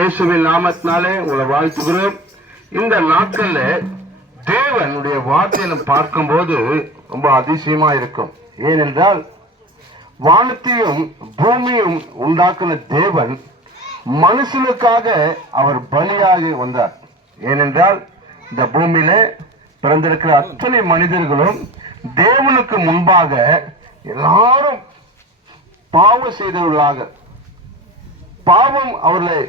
இயேசுவின் நாமத்தினாலே உங்களை வாழ்த்துகிறோம். இந்த நாட்கள்ல தேவனுடைய வார்த்தையை பார்க்கும் பார்க்கும்போது ரொம்ப அதிசயமா இருக்கும். ஏனென்றால் வானத்தையும் பூமியும் உண்டாக்குன தேவன் மனுஷனுக்காக அவர் பலியாகி வந்தார். ஏனென்றால் இந்த பூமியில பிறந்திருக்கிற அத்தனை மனிதர்களும் தேவனுக்கு முன்பாக எல்லாரும் பாவம் செய்தவர்களாக பாவம் அவர்களை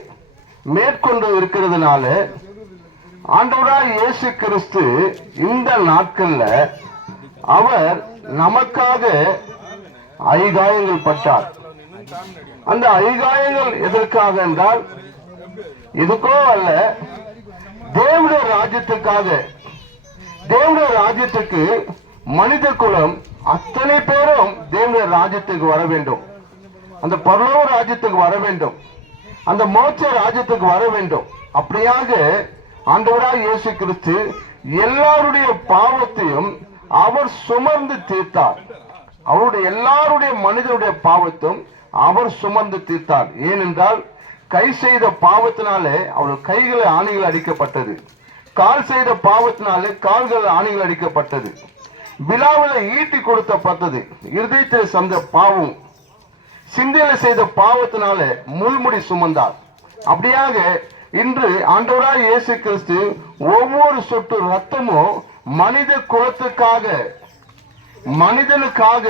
மேற்கொண்டு இருக்கிறதுனால ஆண்டவராய் இயேசு கிறிஸ்து இந்த நாட்கள்ல அவர் நமக்காக ஐகாயங்கள் பட்டார். அந்த ஐகாயங்கள் எதற்காக என்றால் இதுக்கோ அல்ல தேவனுடைய ராஜ்யத்துக்காக தேவனுடைய ராஜ்யத்துக்கு மனித குலம் அத்தனை பேரும் தேவனுடைய ராஜ்யத்துக்கு வர வேண்டும். அந்த பரலோக ராஜ்யத்துக்கு வர வேண்டும். அந்த மோட்ச ராஜ்யத்துக்கு வர வேண்டும். அப்படியாக ஆண்டவராக இயேசு கிறிஸ்து எல்லாருடைய பாவத்தையும் அவர் சுமந்து தீர்த்தார். அவருடைய எல்லாருடைய மனிதனுடைய பாவத்தும் அவர் சுமந்து தீர்த்தார். ஏனென்றால் கை செய்த பாவத்தினாலே அவர் கைகளை ஆணிகள் அடிக்கப்பட்டது. கால் செய்த பாவத்தினாலே கால்கள் ஆணிகள் அடிக்கப்பட்டது. விழாவில் ஈட்டி கொடுத்தப்பட்டது. இருதயத்தில் சந்த பாவம். சிந்தையில செய்த பாவத்தினால முள்முடி சுமந்தார். அப்படியாக இன்று ஆண்டவராய் இயேசு கிறிஸ்து ஒவ்வொரு சொட்டு ரத்தமும் மனித குலத்துக்காக மனிதனுக்காக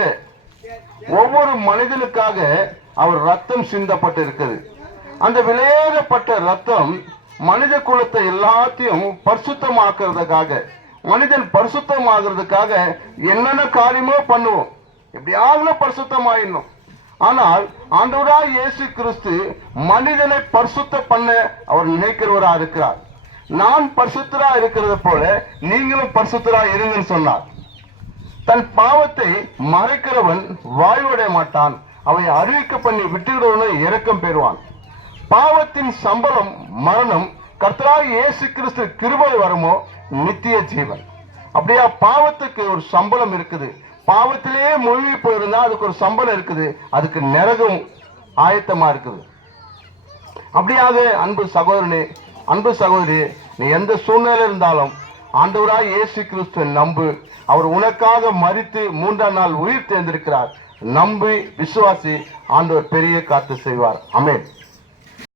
ஒவ்வொரு மனிதனுக்காக அவர் ரத்தம் சிந்தப்பட்டிருக்கிறது. அந்த விளையாடப்பட்ட ரத்தம் மனித குலத்தை எல்லாத்தையும் பரிசுத்தமாக்குறதுக்காக மனிதன் பரிசுத்தமாகிறதுக்காக என்னென்ன காரியமோ பண்ணுவோம். எப்படியாவது பரிசுத்தமாயிடணும். ஆனால் ஆண்டவராய் இயேசு கிறிஸ்து மனிதனை பரிசுத்த பண்ண அவர் நினைக்கிறவரா இருக்கிறார். நான் பரிசுத்தரா இருக்கிறது போல நீங்களும் பரிசுத்தரா இருங்கன்னு சொன்னார். தன் பாவத்தை மறைக்கிறவன் வாய்வடைய மாட்டான். அவை அறிவிக்க பண்ணி விட்டுகிறவனை இரக்கம் பெறுவான். பாவத்தின் சம்பளம் மரணம் கர்த்தராக இயேசு கிறிஸ்து கிருபை வருமோ? நித்திய ஜீவன். அப்படியா பாவத்துக்கு ஒரு சம்பளம் இருக்குது. பாவத்திலேயே மூழ்கி போயிருந்தா அதுக்கு ஒரு சம்பளம் இருக்குது. அதுக்கு நரகம் ஆயத்தமா இருக்குது. அப்படியாக அன்பு சகோதரனே அன்பு சகோதரி நீ எந்த சூழ்நிலை இருந்தாலும் ஆண்டவராய் இயேசு கிறிஸ்துவை நம்பு. அவர் உனக்காக மறித்து மூன்றாம் நாள் உயிர் தேர்ந்திருக்கிறார். நம்பி விசுவாசி ஆண்டவர் பெரிய காத்து செய்வார். அமேன்